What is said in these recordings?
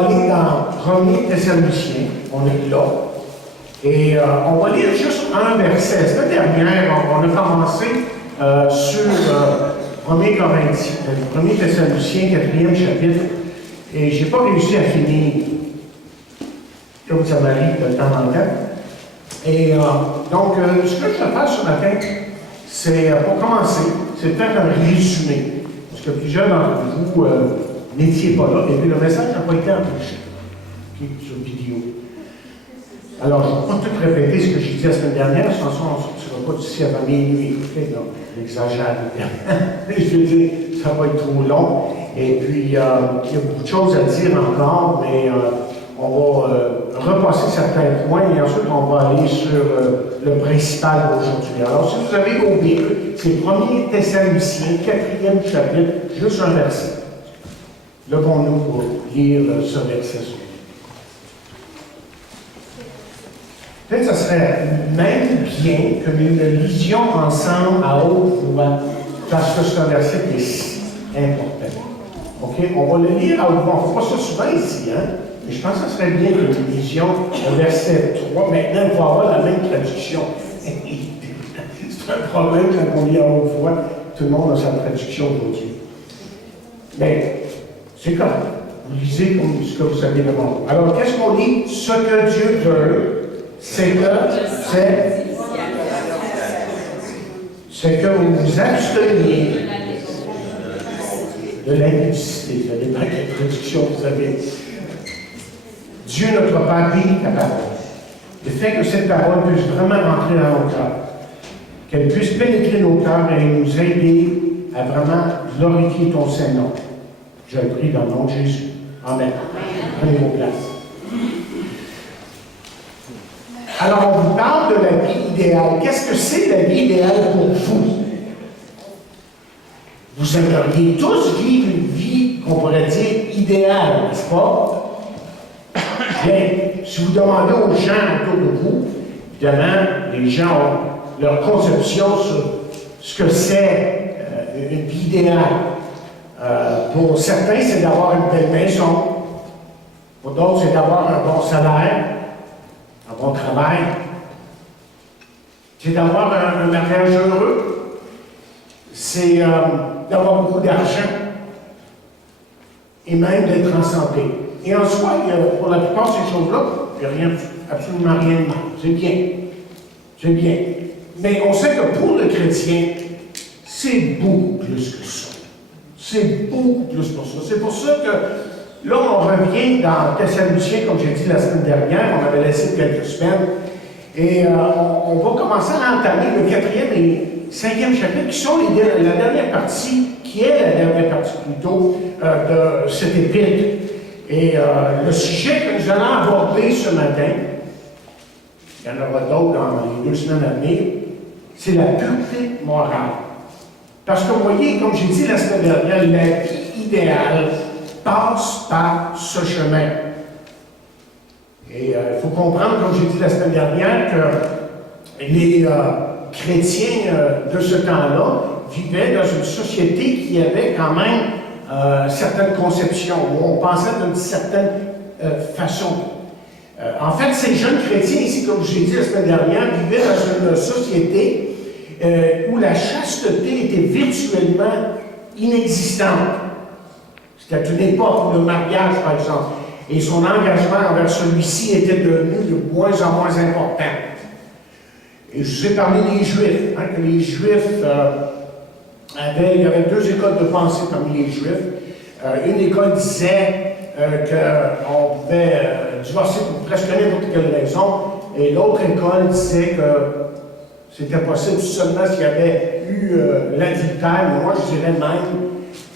aller dans 1er Thessaloniciens, on est là, et on va lire juste un verset. La semaine dernière, on a commencé sur 1er Thessaloniciens, 4e chapitre, et je n'ai pas réussi à finir, comme ça m'arrive de temps en temps. Et donc, ce que je vais faire ce matin, c'est, pour commencer, c'est peut-être un résumé, parce que plusieurs d'entre vous n'étiez pas là, et puis le message n'a pas été enregistré sur vidéo. Alors, je ne vais pas tout répéter ce que j'ai dit la semaine dernière, de toute façon, on ne sortira pas d'ici avant minuit. Ok, non, j'exagère. Je veux dire, ça va être trop long. Et puis, il y a beaucoup de choses à dire encore, mais on va repasser certains points et ensuite on va aller sur le principal d'aujourd'hui. Alors, si vous avez vos Bibles, c'est 1er Thessaloniciens, 4e chapitre, juste un verset. Levons-nous pour lire ce verset. Peut-être que ce serait même bien que nous le lisions ensemble à haute voix, parce que c'est un verset qui est si important. OK? On va le lire à haute voix. On ne fait pas ça souvent ici, hein? Mais je pense que ce serait bien que nous lisions le verset 3. Maintenant, il faut avoir la même traduction. C'est un problème quand on lit à haute voix. Tout le monde a sa traduction aujourd'hui. Mais c'est correct. Vous lisez comme ce que vous savez le monde. Alors, qu'est-ce qu'on lit? Ce que Dieu veut, c'est que vous vous absteniez de l'impudicité. Ça dépend de quelle traduction vous avez. Dieu, notre Père, bénit ta parole. Le fait que cette parole puisse vraiment rentrer dans nos cœurs, qu'elle puisse pénétrer nos cœurs et nous aider à vraiment glorifier ton Saint-Nom. Je le prie dans le nom de Jésus. Amen. Prenez vos places. Alors, on vous parle de la vie idéale. Qu'est-ce que c'est la vie idéale pour vous? Vous aimeriez tous vivre une vie qu'on pourrait dire idéale, n'est-ce pas? Bien, si vous demandez aux gens autour de vous, évidemment, les gens ont leur conception sur ce que c'est une vie idéale. Pour certains, c'est d'avoir une belle maison. Pour d'autres, c'est d'avoir un bon salaire, un bon travail. C'est d'avoir un mariage heureux. C'est d'avoir beaucoup d'argent. Et même d'être en santé. Et en soi, pour la plupart de ces choses-là, il n'y a absolument rien de mal. C'est bien. C'est bien. Mais on sait que pour le chrétien, c'est beaucoup plus que ça. C'est beaucoup plus pour ça. C'est pour ça que là, on revient dans Thessaloniciens, comme j'ai dit la semaine dernière, on avait laissé quelques semaines, et on va commencer à entamer le 4e et 5e chapitre, qui sont la dernière partie, qui est la dernière partie plutôt de cette épître. Et le sujet que nous allons aborder ce matin, il y en aura d'autres dans les 2 semaines à venir, c'est la pureté morale. Parce que vous voyez, comme j'ai dit la semaine dernière, la vie idéale passe par ce chemin. Et il faut comprendre, comme j'ai dit la semaine dernière, que les chrétiens de ce temps-là vivaient dans une société qui avait quand même certaines conceptions, où on pensait d'une certaine façon. En fait, ces jeunes chrétiens ici, comme je l'ai dit la semaine dernière, vivaient dans une société où la chasteté était virtuellement inexistante. C'était une époque où le mariage, par exemple, et son engagement envers celui-ci était devenu de moins en moins important. Et je vous ai parlé des Juifs, hein, que les Juifs il y avait 2 écoles de pensée parmi les Juifs. Une école disait qu'on pouvait divorcer pour presque n'importe quelle raison, et l'autre école disait que c'était possible seulement s'il y avait eu l'adultère, mais moi je dirais même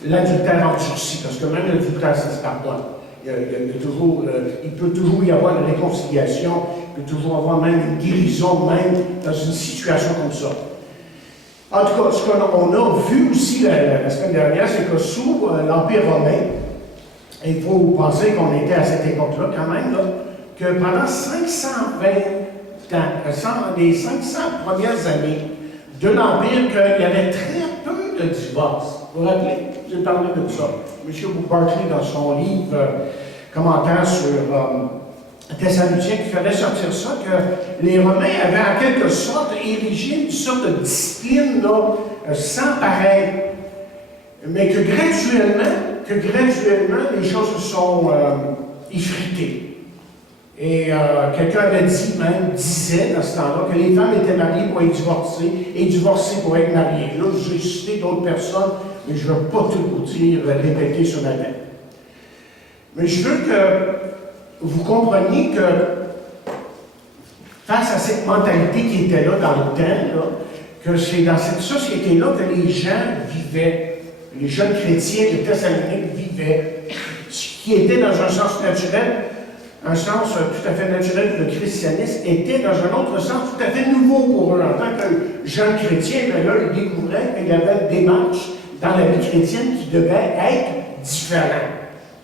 l'adultère endurci, parce que même l'adultère, ça se pardonne. Il peut toujours y avoir une réconciliation, il peut toujours avoir même une guérison, même dans une situation comme ça. En tout cas, ce qu'on a vu aussi la semaine dernière, c'est que sous l'Empire romain, il faut penser qu'on était à cette époque-là quand même, là, que pendant 520 ans, les 500 premières années de l'Empire, qu'il y avait très peu de divorces. Vous vous rappelez? J'ai parlé de ça. M. Barclay, dans son livre commentaire sur Thessaloniciens qui fallait sortir ça, que les Romains avaient en quelque sorte érigé une sorte de discipline là, sans pareil, mais que graduellement, les choses se sont effritées. Et quelqu'un avait disait dans ce temps-là, que les femmes étaient mariées pour être divorcées et divorcées pour être mariées. Là, j'ai cité d'autres personnes, mais je ne vais pas tout vous dire, répéter ce matin. Mais je veux que vous compreniez que face à cette mentalité qui était là dans le temps, là, que c'est dans cette société-là que les gens vivaient, les jeunes chrétiens de Thessalonique vivaient, ce qui était dans un sens naturel, un sens tout à fait naturel pour le christianisme, était dans un autre sens tout à fait nouveau pour eux. En tant que jeunes chrétiens, bien là, ils découvraient qu'il y avait des démarches dans la vie chrétienne qui devaient être différentes.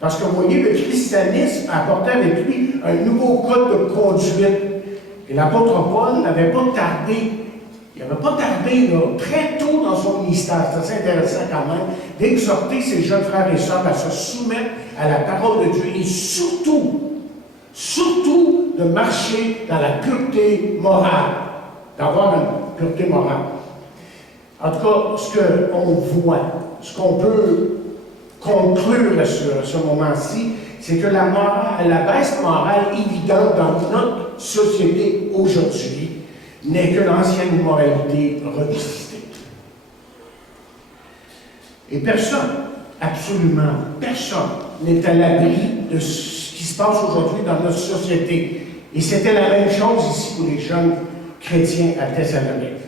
Parce que vous voyez, le christianisme apportait avec lui un nouveau code de conduite. Et l'apôtre Paul n'avait pas tardé, il n'avait pas tardé là, très tôt dans son ministère, c'est assez intéressant quand même, d'exhorter ses jeunes frères et sœurs à se soumettre à la parole de Dieu et surtout de marcher dans la pureté morale, d'avoir une pureté morale. En tout cas, ce qu'on voit, ce qu'on peut conclure à ce moment-ci, c'est que la baisse morale évidente dans notre société aujourd'hui n'est que l'ancienne moralité revisitée. Et personne, absolument personne, n'est à l'abri de ce qui se passe aujourd'hui dans notre société. Et c'était la même chose ici pour les jeunes chrétiens à Thessalonique.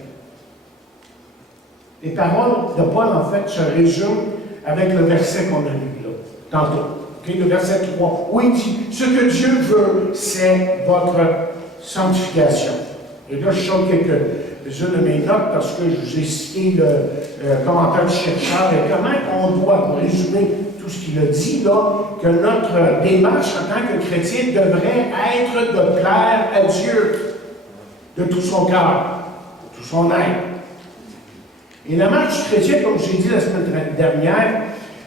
Les paroles de Paul, en fait, se résument avec le verset qu'on a lu là, tantôt. Okay? Le verset 3, où il dit, ce que Dieu veut, c'est votre sanctification. Et là, je saute quelques-unes de mes notes parce que je vous ai cité le commentaire du chercheur et comment on doit, pour résumer tout ce qu'il a dit là, que notre démarche en tant que chrétien devrait être de plaire à Dieu de tout son cœur, de tout son être. Et la marche chrétienne, comme j'ai dit la semaine dernière,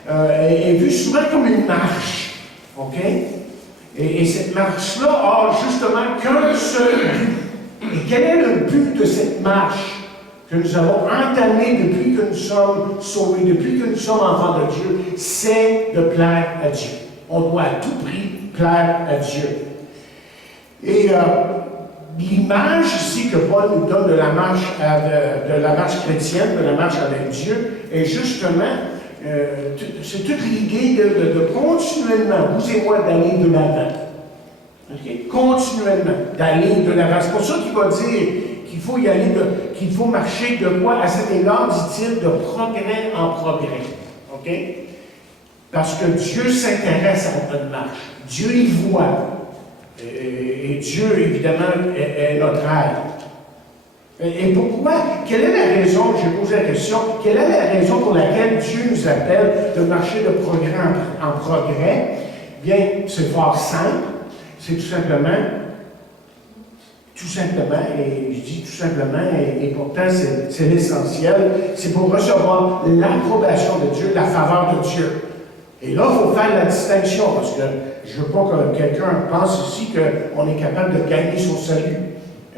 est vue souvent comme une marche. OK? Et cette marche-là a justement qu'un seul but. Et quel est le but de cette marche que nous avons entamée depuis que nous sommes sauvés, depuis que nous sommes enfants de Dieu? C'est de plaire à Dieu. On doit à tout prix plaire à Dieu. Et l'image ici que Paul nous donne de la marche chrétienne, de la marche avec Dieu, est justement, c'est toute l'idée de continuellement, vous et moi, d'aller de l'avant. Okay? Continuellement, d'aller de l'avant. C'est pour ça qu'il va dire qu'il faut y aller, qu'il faut marcher de quoi? À cet égard, dit-il, de progrès en progrès. OK? Parce que Dieu s'intéresse à notre marche. Dieu y voit. Et Dieu, évidemment, est notre aide. Et pourquoi? Quelle est la raison, j'ai posé la question, quelle est la raison pour laquelle Dieu nous appelle de marcher de progrès en progrès? Bien, c'est fort simple. C'est tout simplement, et je dis tout simplement, et pourtant c'est l'essentiel, c'est pour recevoir l'approbation de Dieu, la faveur de Dieu. Et là, il faut faire la distinction, parce que je ne veux pas que quelqu'un pense ici qu'on est capable de gagner son salut.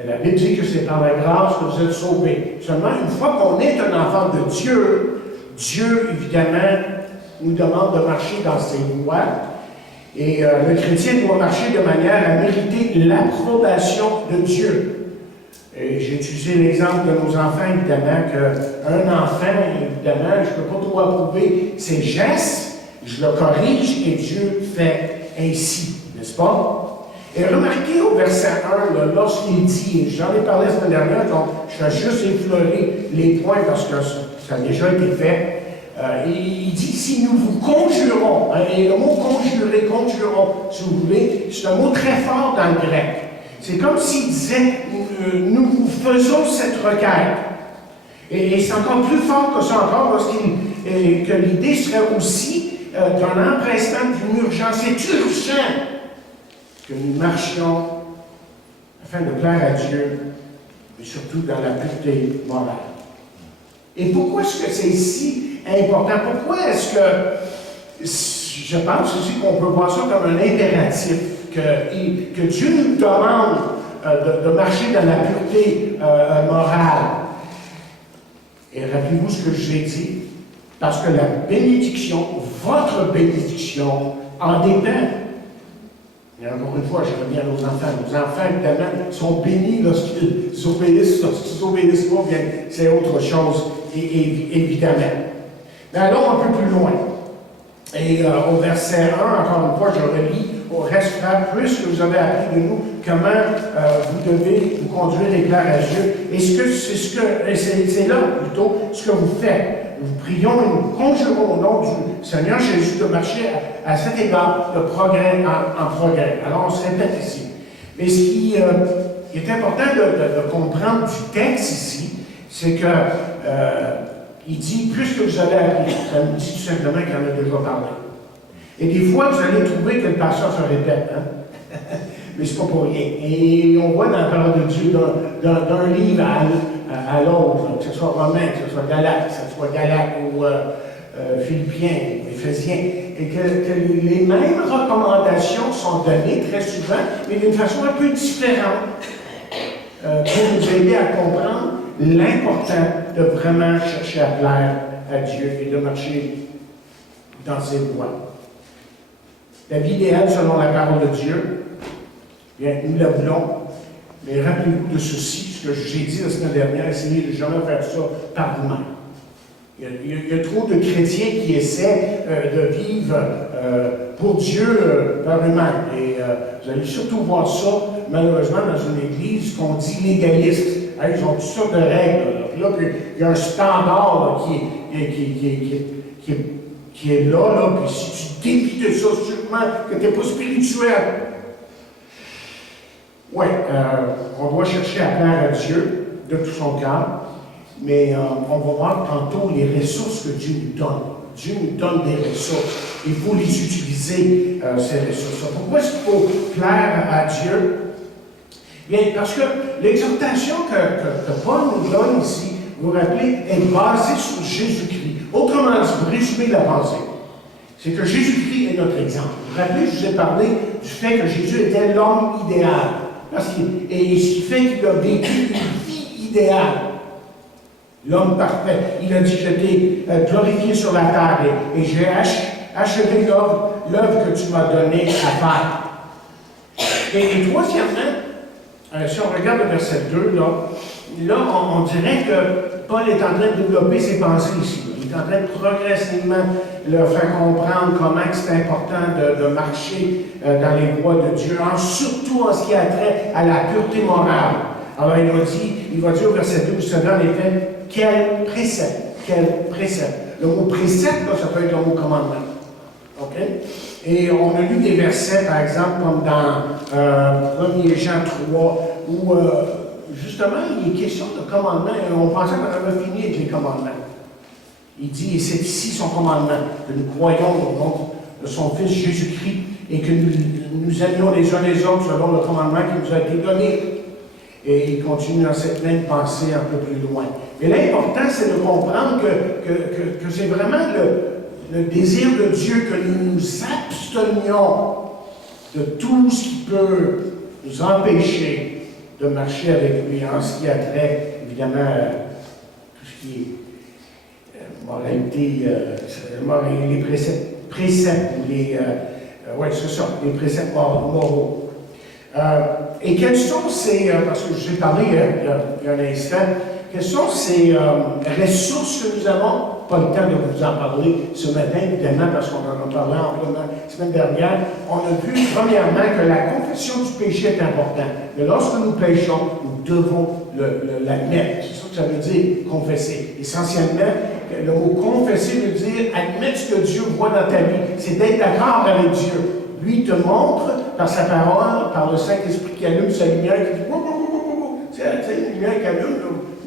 La Bible dit que c'est par la grâce que vous êtes sauvés. Seulement, une fois qu'on est un enfant de Dieu, Dieu, évidemment, nous demande de marcher dans ses voies. Et le chrétien doit marcher de manière à mériter l'approbation de Dieu. J'ai utilisé l'exemple de nos enfants, évidemment, qu'un enfant, évidemment, je ne peux pas trop approuver ses gestes, je le corrige et Dieu fait ainsi, n'est-ce pas? Et remarquez au verset 1, là, lorsqu'il dit, j'en ai parlé la semaine dernière, donc je vais juste effleurer les points parce que ça a déjà été fait. Il dit, si nous vous conjurons, hein, et le mot conjurer, conjurons, si vous voulez, c'est un mot très fort dans le grec. C'est comme s'il disait, nous vous faisons cette requête. Et c'est encore plus fort que ça encore, que l'idée serait aussi d'un empressement, d'une urgence. C'est urgent que nous marchions afin de plaire à Dieu, mais surtout dans la pureté morale. Et pourquoi est-ce que c'est si important? Pourquoi est-ce que je pense aussi qu'on peut voir ça comme un impératif, que Dieu nous demande de marcher dans la pureté morale. Et rappelez-vous ce que je vous ai dit, parce que la bénédiction, votre bénédiction, en dépend. Et encore une fois, je reviens à nos enfants. Nos enfants, évidemment, sont bénis lorsqu'ils obéissent. Lorsqu'ils obéissent pas, bien, c'est autre chose, évidemment. Mais allons un peu plus loin. Et au verset 1, encore une fois, je relis au reste, frère, puisque vous avez appris de nous comment vous devez vous conduire et plaire à Dieu. Et c'est là plutôt ce que vous faites. Nous prions et nous conjurons au nom du Seigneur Jésus de marcher à cet égard de progrès en progrès. Alors on se répète ici. Mais ce qui est important de comprendre du texte ici, c'est que il dit, puisque vous avez appris, ça nous dit tout simplement qu'il en a déjà parlé. Et des fois, vous allez trouver que le pasteur se répète, hein? Mais c'est pas pour rien. Et on voit dans la parole de Dieu, d'un livre à l'autre, que ce soit Romain, que ce soit Galates, ou Philippiens, Éphésiens, et que les mêmes recommandations sont données très souvent, mais d'une façon un peu différente, pour nous aider à comprendre l'important de vraiment chercher à plaire à Dieu et de marcher dans ses voies. La vie idéale selon la parole de Dieu, bien, nous la voulons, mais rappelez-vous de ceci, ce que j'ai dit la semaine dernière, essayez de jamais faire ça par vous-même. Il y a trop de chrétiens qui essaient de vivre pour Dieu par eux-mêmes. Et vous allez surtout voir ça, malheureusement, dans une église qu'on dit légaliste. Hein, ils ont toutes sortes de règles. Là, puis, il y a un standard là, qui est là, puis si tu dévis de ça, sûrement que tu n'es pas spirituel. Oui, on doit chercher à plaire à Dieu de tout son cœur, mais on va voir tantôt les ressources que Dieu nous donne. Dieu nous donne des ressources. Il faut les utiliser, ces ressources. Pourquoi est-ce qu'il faut plaire à Dieu? Bien, parce que l'exhortation que Paul nous donne ici, vous vous rappelez, est basée sur Jésus-Christ. Autrement dit, pour résumer la pensée, c'est que Jésus-Christ est notre exemple. Vous vous rappelez, je vous ai parlé du fait que Jésus était l'homme idéal. Et ce qui fait qu'il a vécu une vie idéale. L'homme parfait. Il a dit, je t'ai glorifié sur la terre et j'ai achevé l'œuvre que tu m'as donnée à faire. Et troisièmement, si on regarde le verset 2, là on dirait que Paul est en train de développer ses pensées ici. Il est en train de progressivement leur faire comprendre comment c'est important de marcher dans les voies de Dieu, surtout en ce qui a trait à la pureté morale. Alors il va dire au verset 2, vous savez en effet, quel précepte. Le mot précepte, là, ça peut être le mot commandement. OK? Et on a lu des versets, par exemple, comme dans 1 Jean 3, où justement, il est question de commandement. On pensait qu'on avait fini avec les commandements. Il dit, et c'est ici son commandement, que nous croyons au nom de son Fils Jésus-Christ et que nous aimions les uns les autres selon le commandement qui nous a été donné. Et il continue dans cette même pensée un peu plus loin. Mais l'important, c'est de comprendre que c'est vraiment le désir de Dieu que nous nous abstenions de tout ce qui peut nous empêcher de marcher avec lui en ce qui a trait, évidemment, tout ce qui est moralité, les préceptes, oui, c'est ça, les préceptes moraux. Et quels sont ces, parce que je vous ai parlé il y a un instant, quelles sont ces ressources que nous avons? Pas le temps de vous en parler ce matin, évidemment, parce qu'on en a parlé amplement la semaine dernière. On a vu, premièrement, que la confession du péché est importante. Mais lorsque nous péchons, nous devons l'admettre. C'est ça que ça veut dire, confesser. Essentiellement, le mot confesser veut dire admettre ce que Dieu voit dans ta vie. C'est d'être d'accord avec Dieu. Lui te montre, par sa parole, par le Saint-Esprit qui allume sa lumière, qui dit « Tu sais, une lumière qui allume,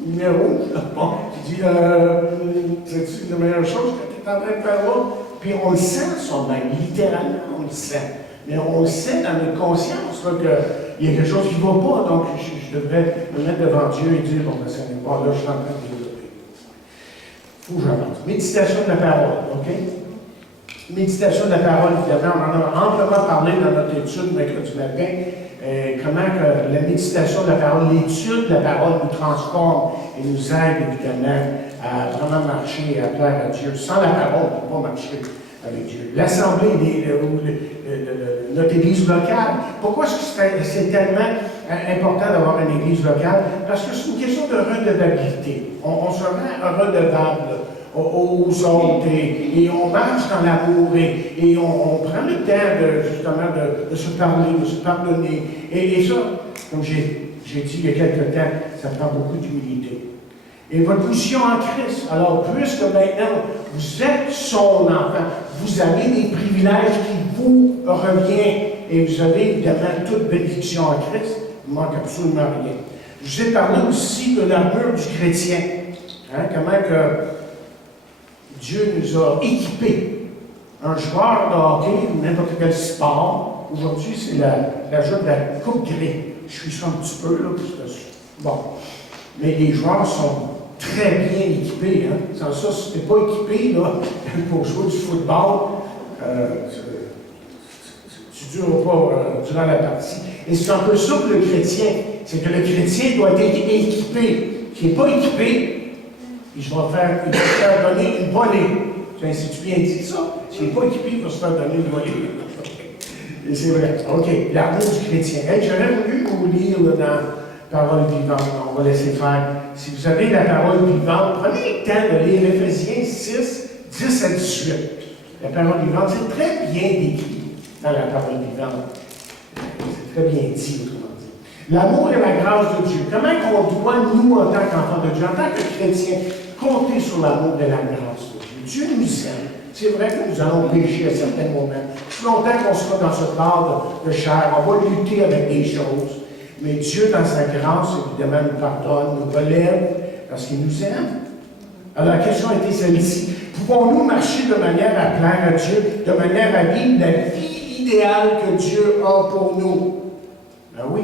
une lumière rouge, bon, qui dit c'est la meilleure chose que tu es en train de faire là. » Puis on le sent soi-même, littéralement, on le sent. Mais on le sait dans notre conscience qu'il y a quelque chose qui ne va pas, donc je devrais me mettre devant Dieu et dire « Bon, ben, ça n'est pas là, je suis en train de développer. » Il faut que j'avance. Méditation de la parole, OK? Méditation de la parole, évidemment, on en a amplement parlé dans notre étude mercredi matin, comment que la méditation de la parole, l'étude de la parole nous transforme et nous aide évidemment à vraiment marcher et à plaire à Dieu. Sans la parole, on ne peut pas marcher avec Dieu. L'Assemblée, notre Église locale, pourquoi est-ce que c'est tellement important d'avoir une Église locale? Parce que c'est une question de redevabilité. On se rend redevable aux autres et on marche dans l'amour et on prend le temps justement de se parler, de se pardonner. Et ça, comme j'ai dit il y a quelque temps, ça prend beaucoup d'humilité. Et votre position en Christ, alors puisque maintenant vous êtes son enfant, vous avez des privilèges qui vous reviennent et vous avez évidemment toute bénédiction en Christ, il ne manque absolument rien. Je vous ai parlé aussi de l'armure du chrétien, comment que Dieu nous a équipés. Un joueur de hockey ou n'importe quel sport, aujourd'hui c'est la joute de la Coupe Grey. Je suis ça un petit peu, là, parce que bon. Mais les joueurs sont très bien équipés. Sans ça, si tu n'es pas équipé là, pour jouer du football, tu ne dureras pas durant la partie. Et c'est un peu ça que le chrétien, c'est que le chrétien doit être équipé. Qui n'est pas équipé, il va faire donner une volée. Si tu viens dire ça, s'il n'est pas équipé, il va se faire donner une volée. Et c'est vrai. OK, l'amour du chrétien. Hey, j'aurais voulu vous lire là, dans Parole vivante. On va laisser faire. Si vous avez la parole vivante, prenez le temps de lire Éphésiens 6, 10 à 18. La parole vivante, c'est très bien décrit dans la parole vivante. C'est très bien dit, autrement dit. L'amour et la grâce de Dieu. Comment on doit, nous, en tant qu'enfants de Dieu, en tant que chrétiens, compter sur l'amour et la grâce de Dieu? Dieu nous aime. C'est vrai que nous allons pécher à certains moments. Plus longtemps qu'on sera dans ce cadre de chair, on va lutter avec des choses. Mais Dieu, dans sa grâce, évidemment, nous pardonne, nous relève, parce qu'il nous aime. Alors, la question a été celle-ci. Pouvons-nous marcher de manière à plaire à Dieu, de manière à vivre la vie idéale que Dieu a pour nous? Ben oui,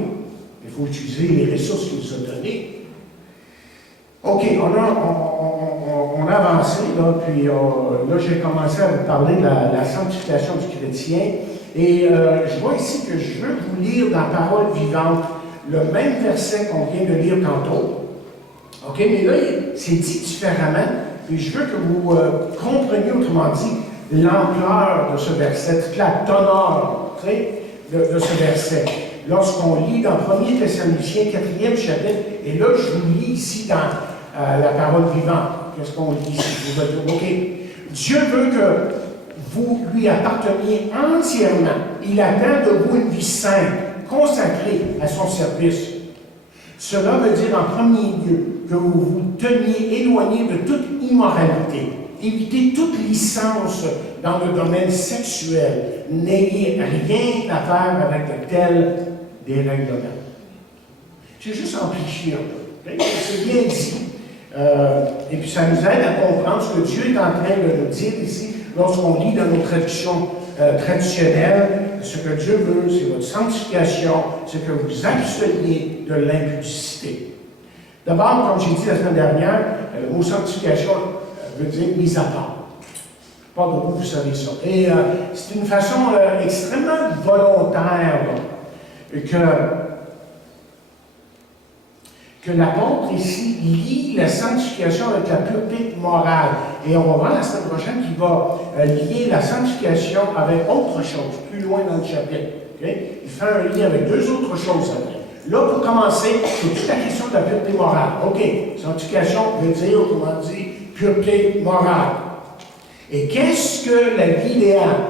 il faut utiliser les ressources qu'il nous a données. OK, on a avancé, là, puis là, j'ai commencé à vous parler de la sanctification du chrétien. Et je vois ici que je veux vous lire dans Parole vivante le même verset qu'on vient de lire tantôt. OK, mais là, c'est dit différemment. Et je veux que vous compreniez, autrement dit, l'ampleur de ce verset, toute la teneur, tu sais, de ce verset. Lorsqu'on lit dans 1er Thessaloniciens, 4e chapitre, et là, je vous lis ici dans la parole vivante. Qu'est-ce qu'on lit ici? Vous allez dire, OK. Dieu veut que vous lui apparteniez entièrement. Il attend de vous une vie sainte, consacrée à son service. Cela veut dire en premier lieu que vous vous teniez éloigné de toute immoralité. Évitez toute licence dans le domaine sexuel. N'ayez rien à faire avec de tels dérèglements. J'ai juste amplifié un peu. Okay? C'est bien dit. Et puis ça nous aide à comprendre ce que Dieu est en train de nous dire ici lorsqu'on lit dans nos traductions traditionnelles. Ce que Dieu veut, c'est votre sanctification, c'est que vous absteniez de l'impudicité. D'abord, comme j'ai dit la semaine dernière, le mot sanctification veut dire mise à part. Pas de vous, vous savez ça. Et c'est une façon extrêmement volontaire que l'apôtre ici lie la sanctification avec la pureté morale. Et on va voir la semaine prochaine qu'il va lier la sanctification avec autre chose, plus loin dans le chapitre. Okay? Il fait un lien avec deux autres choses après. Là, pour commencer, c'est toute la question de la pureté morale. OK, sanctification veut dire, autrement dit, pureté morale. Et qu'est-ce que la vie idéale?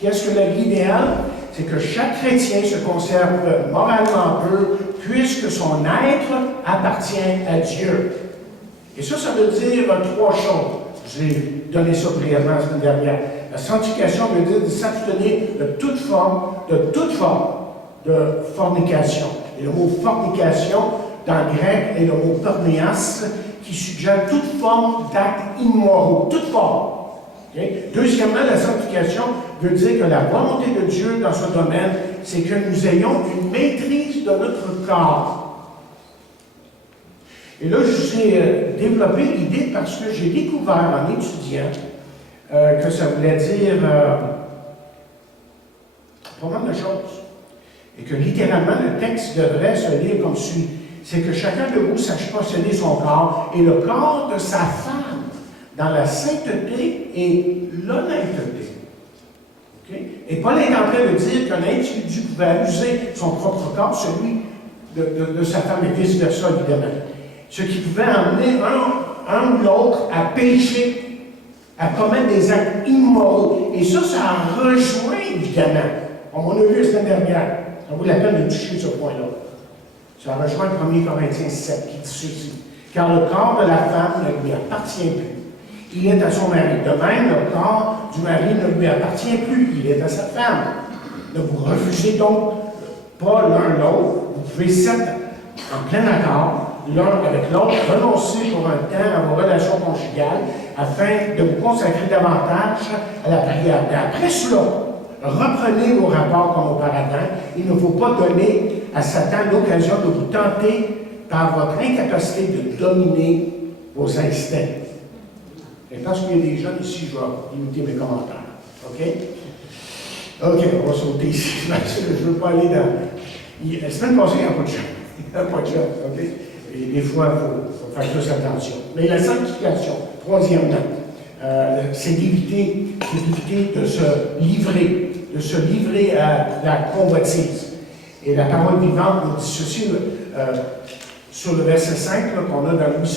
Qu'est-ce que la vie idéale? C'est que chaque chrétien se conserve moralement pur, puisque son être appartient à Dieu. Et ça veut dire trois choses. J'ai donné ça brièvement la semaine dernière. La sanctification veut dire de s'abstenir de toute forme de fornication. Et le mot fornication, dans le grec, est le mot pornéas, qui suggère toute forme d'actes immoraux, toute forme. Okay? Deuxièmement, la sanctification veut dire que la volonté de Dieu dans ce domaine, c'est que nous ayons une maîtrise de notre corps. Et là, je vous ai développé l'idée parce que j'ai découvert en étudiant que ça voulait dire pas mal de choses. Et que littéralement, le texte devrait se lire comme suit. C'est que chacun de vous sache posséder son corps et le corps de sa femme dans la sainteté et l'honnêteté. Okay? Et Paul est en train de dire qu'un individu pouvait abuser son propre corps, celui de sa femme et vice-versa, évidemment. Ce qui pouvait amener un ou l'autre à pécher, à commettre des actes immoraux. Et ça rejoint, évidemment. On a vu la semaine dernière. Ça vaut la peine de toucher ce point-là. Ça rejoint 1 Corinthiens 7 qui dit ceci. Car le corps de la femme ne lui appartient plus. Il est à son mari. De même, le corps du mari ne lui appartient plus. Il est à sa femme. Ne vous refusez donc pas l'un l'autre. Vous pouvez certes, en plein accord, l'un avec l'autre, renoncer pour un temps à vos relations conjugales afin de vous consacrer davantage à la prière. Et après cela, reprenez vos rapports comme auparavant. Il ne faut pas donner à Satan l'occasion de vous tenter par votre incapacité de dominer vos instincts. Et parce qu'il y a des jeunes ici, je vais limiter mes commentaires. OK? OK, on va sauter ici. Je ne veux pas aller dans... La semaine passée, il n'y a pas de chat. Il n'y a pas de chat. OK? Et des fois, il faut faire plus attention. Mais la sanctification, troisièmement, c'est d'éviter de se livrer à la convoitise. Et la parole vivante nous dit ceci sur le verset 5 qu'on a dans Louis II.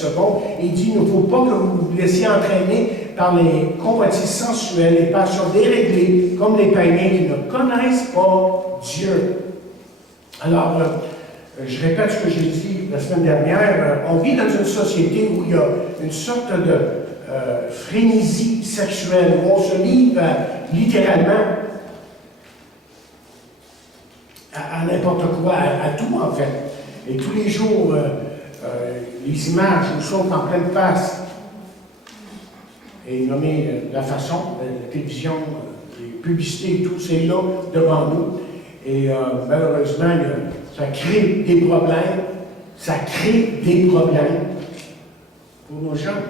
Il dit, il ne faut pas que vous vous laissiez entraîner par les convoitises sensuelles, les passions déréglées, comme les païens qui ne connaissent pas Dieu. Alors, je répète ce que j'ai dit la semaine dernière, on vit dans une société où il y a une sorte de frénésie sexuelle, où on se livre littéralement à n'importe quoi, à tout en fait. Et tous les jours, les images nous sautent en pleine face. Et nommer la façon, la télévision, les publicités et tout, c'est là devant nous. Et malheureusement, ça crée des problèmes. Ça crée des problèmes pour nos gens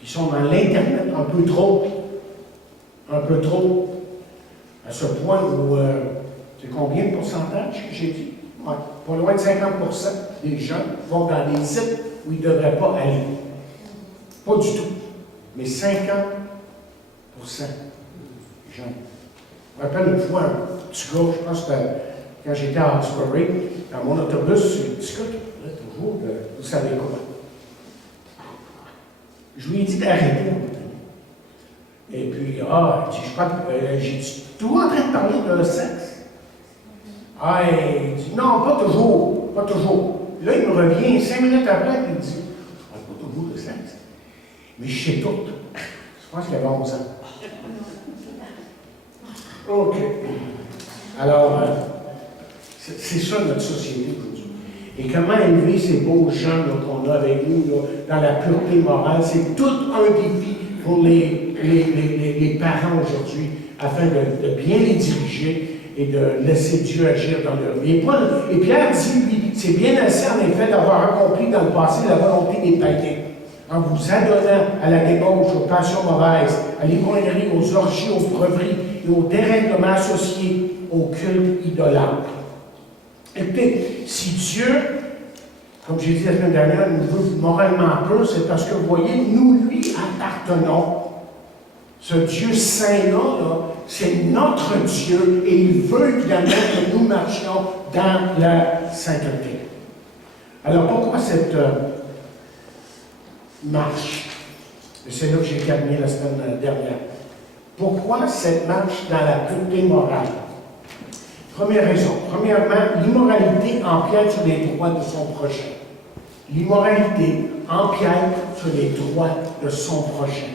qui sont dans l'Internet un peu trop, à ce point où, c'est combien de pourcentage que j'ai dit? Ouais, pas loin de 50% des gens vont dans des sites où ils ne devraient pas aller. Pas du tout. Mais 50% des gens. Je me rappelle une fois, un petit gars, je pense que quand j'étais à Oxbury, dans mon autobus, c'est un petit gars qui parlait toujours de vous savez quoi. Je lui ai dit d'arrêter. Et puis, il dit, je crois que j'ai dit, tout en train de parler de sexe. Il dit, non, pas toujours, pas toujours. Là, il me revient 5 minutes après, il me dit, je parle pas toujours de sexe. Mais je sais tout. Je pense qu'il y avait 11 ans. OK. Alors, c'est ça notre société aujourd'hui. Et comment élever ces beaux jeunes qu'on a avec nous là, dans la pureté morale, c'est tout un défi pour les parents aujourd'hui, afin de bien les diriger et de laisser Dieu agir dans leur vie. Et Pierre dit, lui, c'est bien assez en effet d'avoir accompli dans le passé la volonté des païens, en vous adonnant à la débauche, aux passions mauvaises, à l'ivrognerie, aux orgies, aux breveries et aux dérèglements associés au culte idolâtre. Écoutez, si Dieu, comme j'ai dit la semaine dernière, nous veut moralement peu, c'est parce que, vous voyez, nous lui appartenons. Ce Dieu saint-là, c'est notre Dieu et il veut évidemment que nous marchions dans la sainteté. Alors pourquoi cette marche? Et c'est là que j'ai terminé la semaine dernière. Pourquoi cette marche dans la pureté morale? Première raison. Premièrement, l'immoralité empiète sur les droits de son prochain. L'immoralité empiète sur les droits de son prochain.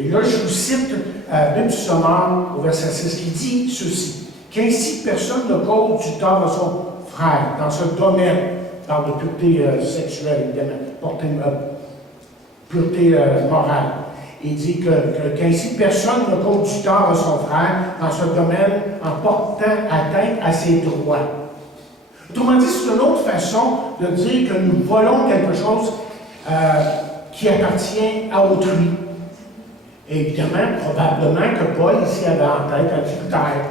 Et là, je vous cite Bible du Sommeur au verset 6 qui dit ceci, qu'ainsi personne ne cause du tort à son frère dans ce domaine, dans la pureté sexuelle, évidemment, pureté morale. Il dit qu'ainsi personne ne cause du tort à son frère dans ce domaine en portant atteinte à ses droits. Autrement dit, c'est une autre façon de dire que nous volons quelque chose qui appartient à autrui. Et évidemment, probablement que Paul ici avait en tête adultère.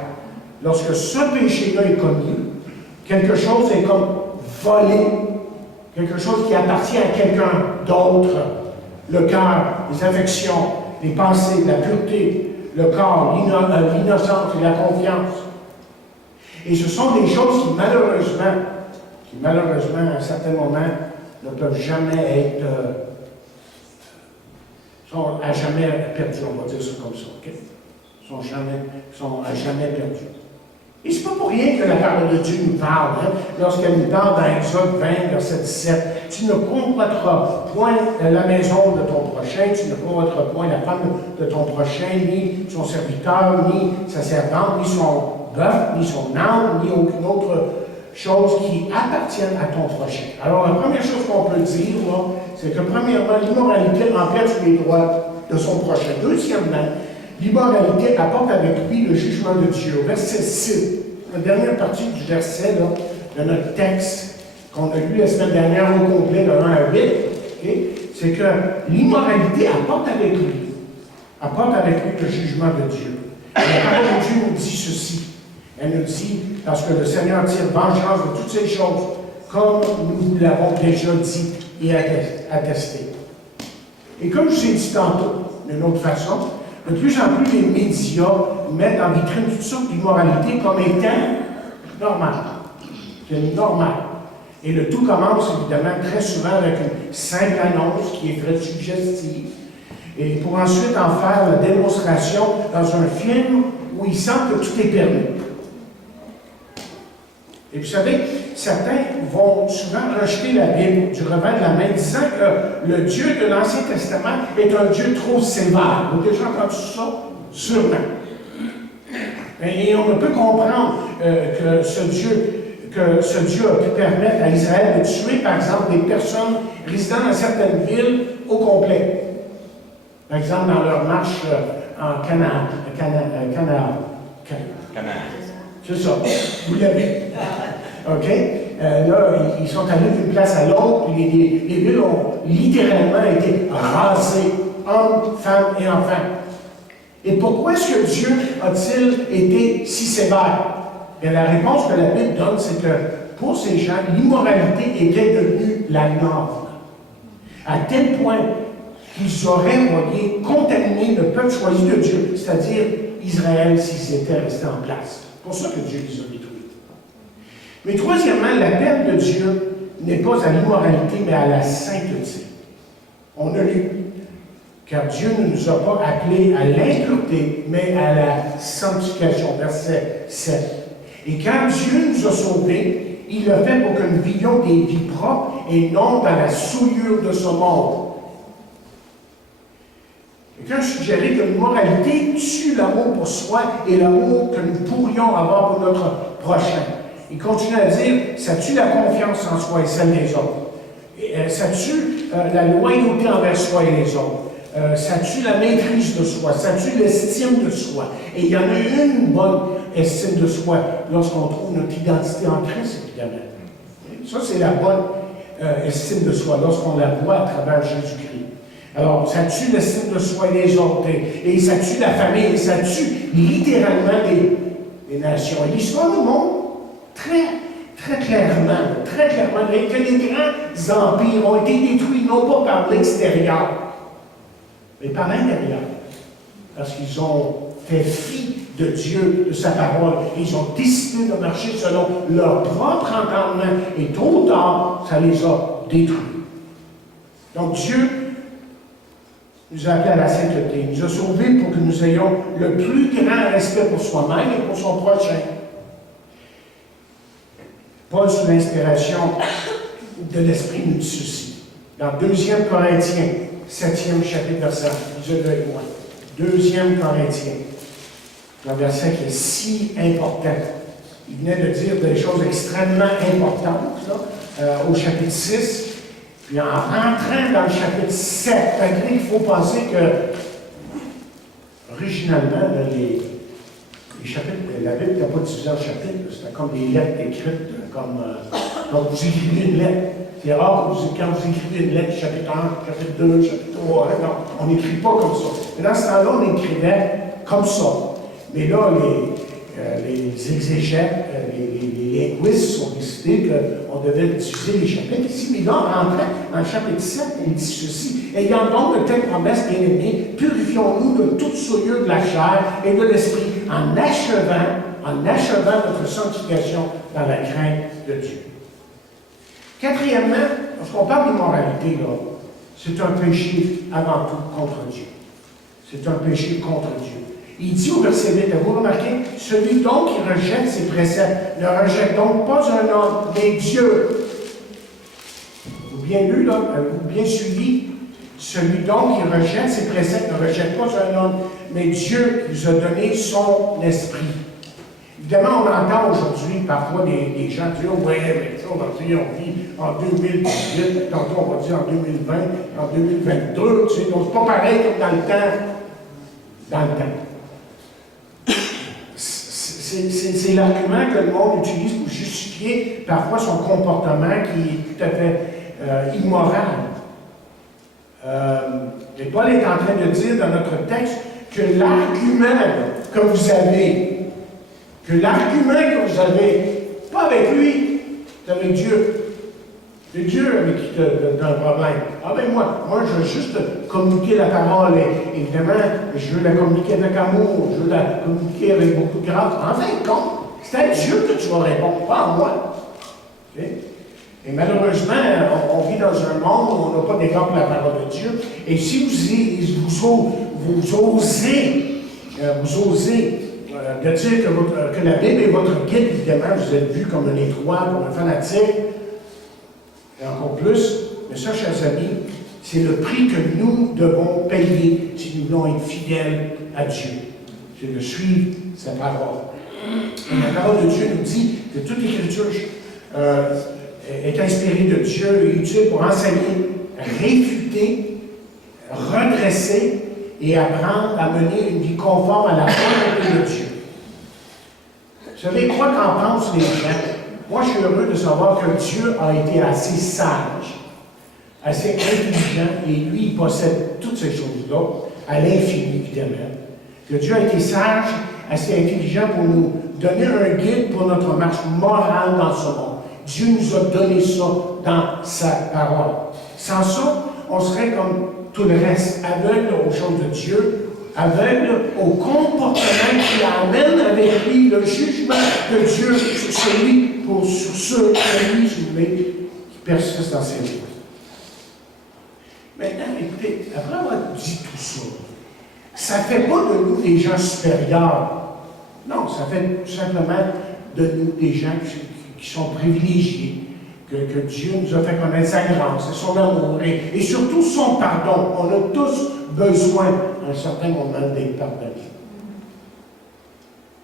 Lorsque ce péché-là est commis, quelque chose est comme volé, quelque chose qui appartient à quelqu'un d'autre. Le cœur, les affections, les pensées, la pureté, le corps, l'innocence et la confiance. Et ce sont des choses qui malheureusement, à certains moments, ne peuvent jamais être, sont à jamais perdues, on va dire ça comme ça, ok? Sont à jamais perdues. Et c'est pas pour rien que la parole de Dieu nous parle, hein? Lorsqu'elle nous parle dans Exode 20, verset 17, « Tu ne convoiteras point la maison de ton prochain, tu ne convoiteras point la femme de ton prochain, ni son serviteur, ni sa servante, ni son bœuf, ni son âne, ni aucune autre chose qui appartienne à ton prochain. » Alors, la première chose qu'on peut dire, c'est que premièrement, l'immoralité empiète sur les droits de son prochain. Deuxièmement, l'immoralité apporte avec lui le jugement de Dieu. Verset 6, la dernière partie du verset là, de notre texte qu'on a lu la semaine dernière au complet, de 1 à 8, okay, c'est que l'immoralité apporte avec lui le jugement de Dieu. Et la parole de Dieu nous dit ceci. Elle nous dit, parce que le Seigneur tire vengeance de toutes ces choses, comme nous l'avons déjà dit et attesté. Et comme je vous ai dit tantôt, d'une autre façon, de plus en plus les médias mettent en vitrine toutes sortes d'immoralité comme étant normal. C'est normal. Et le tout commence évidemment très souvent avec une simple annonce qui est très suggestive, et pour ensuite en faire la démonstration dans un film où il semble que tout est permis. Et vous savez, certains vont souvent rejeter la Bible du revers de la main, disant que le Dieu de l'Ancien Testament est un Dieu trop sévère. Vous avez déjà entendu ça? Sûrement. Et on ne peut comprendre que ce Dieu a pu permettre à Israël de tuer, par exemple, des personnes résidant dans certaines villes au complet. Par exemple, dans leur marche en Canaan. C'est ça. Vous l'avez. OK? Là, ils sont allés d'une place à l'autre, puis les villes ont littéralement été rasées, hommes, femmes et enfants. Et pourquoi est-ce que Dieu a-t-il été si sévère? Bien, la réponse que la Bible donne, c'est que pour ces gens, l'immoralité était devenue la norme. À tel point qu'ils auraient, voyez, contaminé le peuple choisi de Dieu, c'est-à-dire Israël, s'ils étaient restés en place. C'est pour ça que Dieu les a détruits. Mais troisièmement, l'appel de Dieu n'est pas à l'immoralité, mais à la sainteté. On a lu, car Dieu ne nous a pas appelés à l'impureté, mais à la sanctification. Verset 7. Et quand Dieu nous a sauvés, il l'a fait pour que nous vivions des vies propres et non dans la souillure de ce monde. Quelqu'un suggérait que l'immoralité tue l'amour pour soi et l'amour que nous pourrions avoir pour notre prochain. Il continue à dire, ça tue la confiance en soi et celle des autres. Ça tue la loyauté envers soi et les autres. Ça tue la maîtrise de soi. Ça tue l'estime de soi. Et il y en a une bonne estime de soi lorsqu'on trouve notre identité en Christ, évidemment. Ça, c'est la bonne estime de soi lorsqu'on la voit à travers Jésus-Christ. Alors, ça tue l'estime de soi et les autres. Et ça tue la famille. Et ça tue littéralement les nations. Et l'histoire nous montre très clairement, que les grands empires ont été détruits non pas par l'extérieur, mais par l'intérieur. Parce qu'ils ont fait fi de Dieu, de sa parole. Ils ont décidé de marcher selon leur propre entendement. Et tôt ou tard, ça les a détruits. Donc Dieu nous a appelés à la sainteté. Il nous a sauvés pour que nous ayons le plus grand respect pour soi-même et pour son prochain. Paul, sous l'inspiration de l'Esprit, nous dit ceci. Dans 2 Corinthiens, 7e chapitre, verset 1. Lisez-le avec moi. 2 Corinthiens. Un verset qui est si important. Il venait de dire des choses extrêmement importantes là, au chapitre 6. Puis en rentrant dans le chapitre 7, malgré qu'il faut penser que, originalement, les chapitres, la Bible n'a pas divisé en chapitres, c'était comme des lettres écrites, comme vous écrivez une lettre. C'est rare que quand vous écrivez une lettre, chapitre 1, chapitre 2, chapitre 3, non, on n'écrit pas comme ça. Mais dans ce temps-là, on écrivait comme ça. Mais là, les exégètes, les linguistes ont décidé qu'on devait utiliser les chapitres ici. Mais là, on rentrait dans le chapitre 7, il dit ceci. Ayant donc de telles promesses, bien-aimés, purifions-nous de toute souillure de la chair et de l'esprit, en achevant notre sanctification dans la crainte de Dieu. Quatrièmement, lorsqu'on parle d'immoralité, là, c'est un péché avant tout contre Dieu. C'est un péché contre Dieu. Il dit au verset 8, vous remarquez, celui donc qui rejette ses préceptes ne rejette donc pas un homme, mais Dieu. Vous bien lu, là, vous bien suivi. Celui donc qui rejette ses préceptes ne rejette pas un homme, mais Dieu qui nous a donné son esprit. Évidemment, on entend aujourd'hui parfois des gens dire « Ouais, mais ça, aujourd'hui, on vit en 2018, tantôt on va dire en 2020, en 2022, tu sais, donc c'est pas pareil comme dans le temps. Dans le temps. » C'est l'argument que le monde utilise pour justifier parfois son comportement qui est tout à fait immoral. Et Paul est en train de dire dans notre texte que l'argument que vous avez, pas avec lui, c'est avec Dieu. C'est Dieu avec qui tu as un problème. Ah ben moi, je veux juste communiquer la parole. Et évidemment, je veux la communiquer avec amour, je veux la communiquer avec beaucoup de grâce. En fin de compte, c'est à Dieu que tu vas répondre, pas à moi. Okay? Et malheureusement, on vit dans un monde où on n'a pas d'égard pour la parole de Dieu. Et si vous osez de dire que la Bible est votre guide, évidemment, vous êtes vu comme un étroit, comme un fanatique, et encore plus, mais ça, chers amis, c'est le prix que nous devons payer si nous voulons être fidèles à Dieu. C'est de suivre sa parole. Et la parole de Dieu nous dit que toute écriture est inspirée de Dieu et utile pour enseigner, réfuter, redresser et apprendre à mener une vie conforme à la volonté de Dieu. Vous savez quoi qu'en pensent les gens? Moi, je suis heureux de savoir que Dieu a été assez sage, assez intelligent, et lui, il possède toutes ces choses-là, à l'infini, évidemment. Que Dieu a été sage, assez intelligent pour nous donner un guide pour notre marche morale dans ce monde. Dieu nous a donné ça dans sa parole. Sans ça, on serait comme tout le reste, aveugle aux choses de Dieu, aveugle au comportement qui amène avec lui le jugement de Dieu sur ceux qui lui, si vous voulez, qui persistent dans ses vies. Maintenant, écoutez, après avoir dit tout ça ne fait pas de nous des gens supérieurs. Non, ça fait tout simplement de nous des gens qui sont privilégiés, que Dieu nous a fait connaître sa grâce et son amour et surtout son pardon. On a tous besoin, à un certain moment, d'être pardonnés.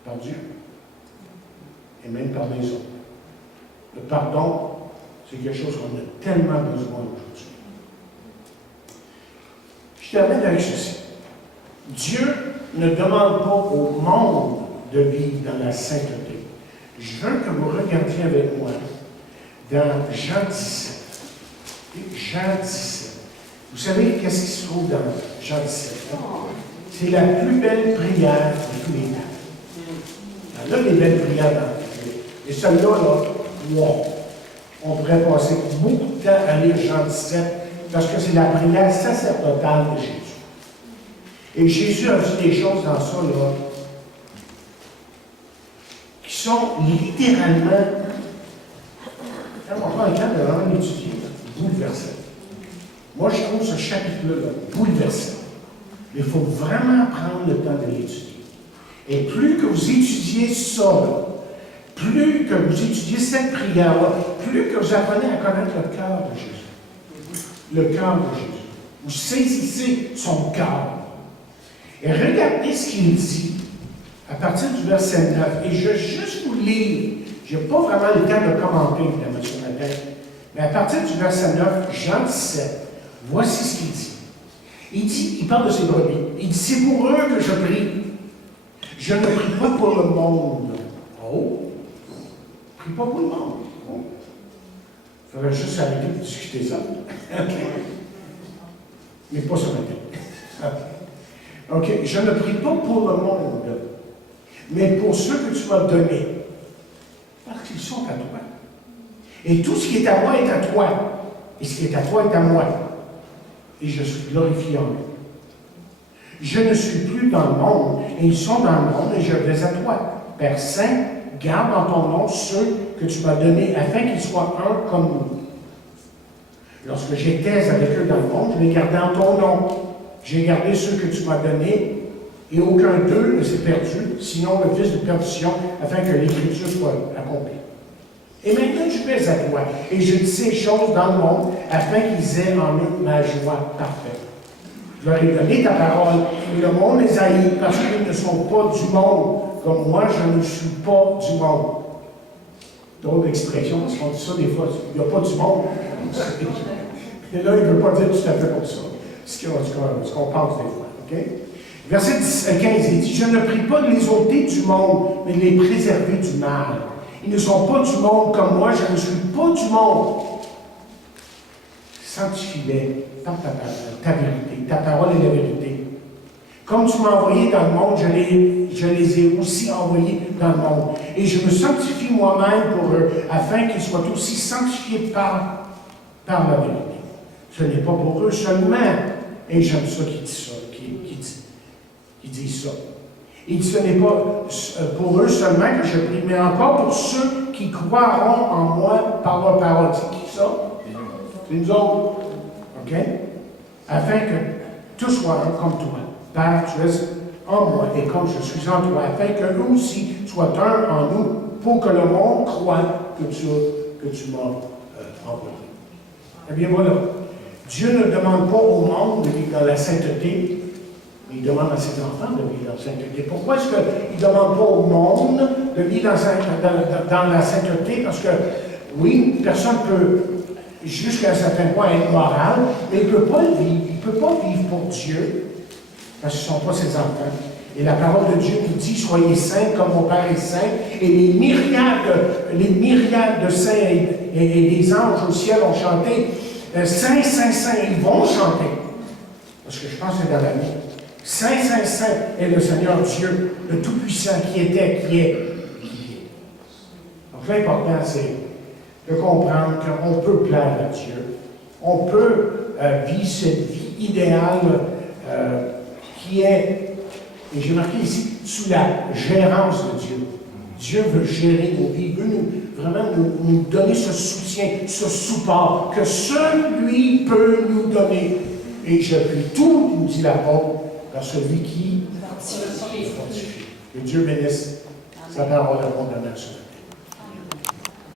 Par Dieu. Et même par les autres. Le pardon, c'est quelque chose qu'on a tellement besoin aujourd'hui. Je termine avec ceci. Dieu ne demande pas au monde de vivre dans la sainteté. Je veux que vous regardiez avec moi dans Jean 17. Jean 17. Vous savez qu'est-ce qui se trouve dans Jean 17? Hein? C'est la plus belle prière de tous les temps. Il y en a des belles prières dans la Bible. Et celle-là, là, wow! On pourrait passer beaucoup de temps à lire Jean 17 parce que c'est la prière sacerdotale de Jésus. Et Jésus a dit des choses dans ça, là, qui sont littéralement, quand on prend le temps de vraiment l'étudier, bouleversant. Moi, je trouve ce chapitre-là bouleversant. Mais il faut vraiment prendre le temps de l'étudier. Et plus que vous étudiez ça, là, plus que vous étudiez cette prière-là, plus que vous apprenez à connaître le cœur de Jésus. Le cœur de Jésus. Vous saisissez son cœur. Et regardez ce qu'il dit à partir du verset 9. Et je vais juste vous lire. Je n'ai pas vraiment le temps de commenter, évidemment, sur ma tête. Mais à partir du verset 9, Jean 17, voici ce qu'il dit. Il parle de ses brebis. Il dit, c'est pour eux que je prie. Je ne prie pas pour le monde. Oh! Je ne prie pas pour le monde. Oh. Il faudrait juste arrêter de discuter ça. Okay. Mais pas ce matin. OK, je ne prie pas pour le monde, mais pour ceux que tu m'as donnés, parce qu'ils sont à toi. Et tout ce qui est à moi est à toi, et ce qui est à toi est à moi. Et je suis glorifié en eux. Je ne suis plus dans le monde, et ils sont dans le monde, et je vais à toi. Père Saint, garde en ton nom ceux que tu m'as donnés, afin qu'ils soient un comme nous. Lorsque j'étais avec eux dans le monde, je les gardais en ton nom. J'ai gardé ceux que tu m'as donnés, et aucun d'eux ne s'est perdu, sinon le fils de perdition, afin que l'Écriture soit accomplie. Et maintenant je vais à toi, et je dis ces choses dans le monde, afin qu'ils aient en eux ma joie parfaite. Je leur ai donné ta parole, et le monde les haït, parce qu'ils ne sont pas du monde, comme moi je ne suis pas du monde. D'autres expressions, parce qu'on dit ça des fois, il n'y a pas du monde. Et là, il ne veut pas dire tout à fait comme ça. Ce qu'on pense des fois. Okay? Verset 15, il dit, je ne prie pas de les ôter du monde, mais de les préserver du mal. Ils ne sont pas du monde comme moi, je ne suis pas du monde. Sanctifie-les par ta vérité. Ta parole est la vérité. Comme tu m'as envoyé dans le monde, je les ai aussi envoyés dans le monde. Et je me sanctifie moi-même pour eux, afin qu'ils soient aussi sanctifiés par la vérité. Ce n'est pas pour eux seulement, et j'aime ça qui dit ça, qui dit ça. Il dit, ce n'est pas pour eux seulement que je prie, mais encore pour ceux qui croiront en moi par leur parole. C'est qui ça? C'est nous autres. OK? Afin que tout soit un comme toi. Père, tu es en moi et comme je suis en toi, afin que nous aussi soient un en nous, pour que le monde croie que tu m'as envoyé. Eh bien voilà. Dieu ne demande pas au monde de vivre dans la sainteté, mais il demande à ses enfants de vivre dans la sainteté. Pourquoi est-ce qu'il ne demande pas au monde de vivre dans la sainteté? Parce que, oui, personne peut, jusqu'à un certain point, être moral, mais il ne peut pas le vivre. Il ne peut pas vivre pour Dieu, parce que ce ne sont pas ses enfants. Et la parole de Dieu nous dit, soyez saints comme mon Père est saint. Et les myriades de saints et des anges au ciel ont chanté, Saint, Saint, Saint, ils vont chanter. Parce que je pense que c'est dans la vie. Saint, Saint, Saint est le Seigneur Dieu, le Tout-Puissant, qui était, qui est. Donc l'important, c'est de comprendre qu'on peut plaire à Dieu. On peut vivre cette vie idéale qui est, et j'ai marqué ici, sous la gérance de Dieu. Dieu veut gérer nos vies, il veut vraiment nous donner ce soutien, ce support que seul lui peut nous donner. Et je puis tout, nous dit l'apôtre, dans celui qui fortifie. Que Dieu bénisse sa parole abondamment sur nous.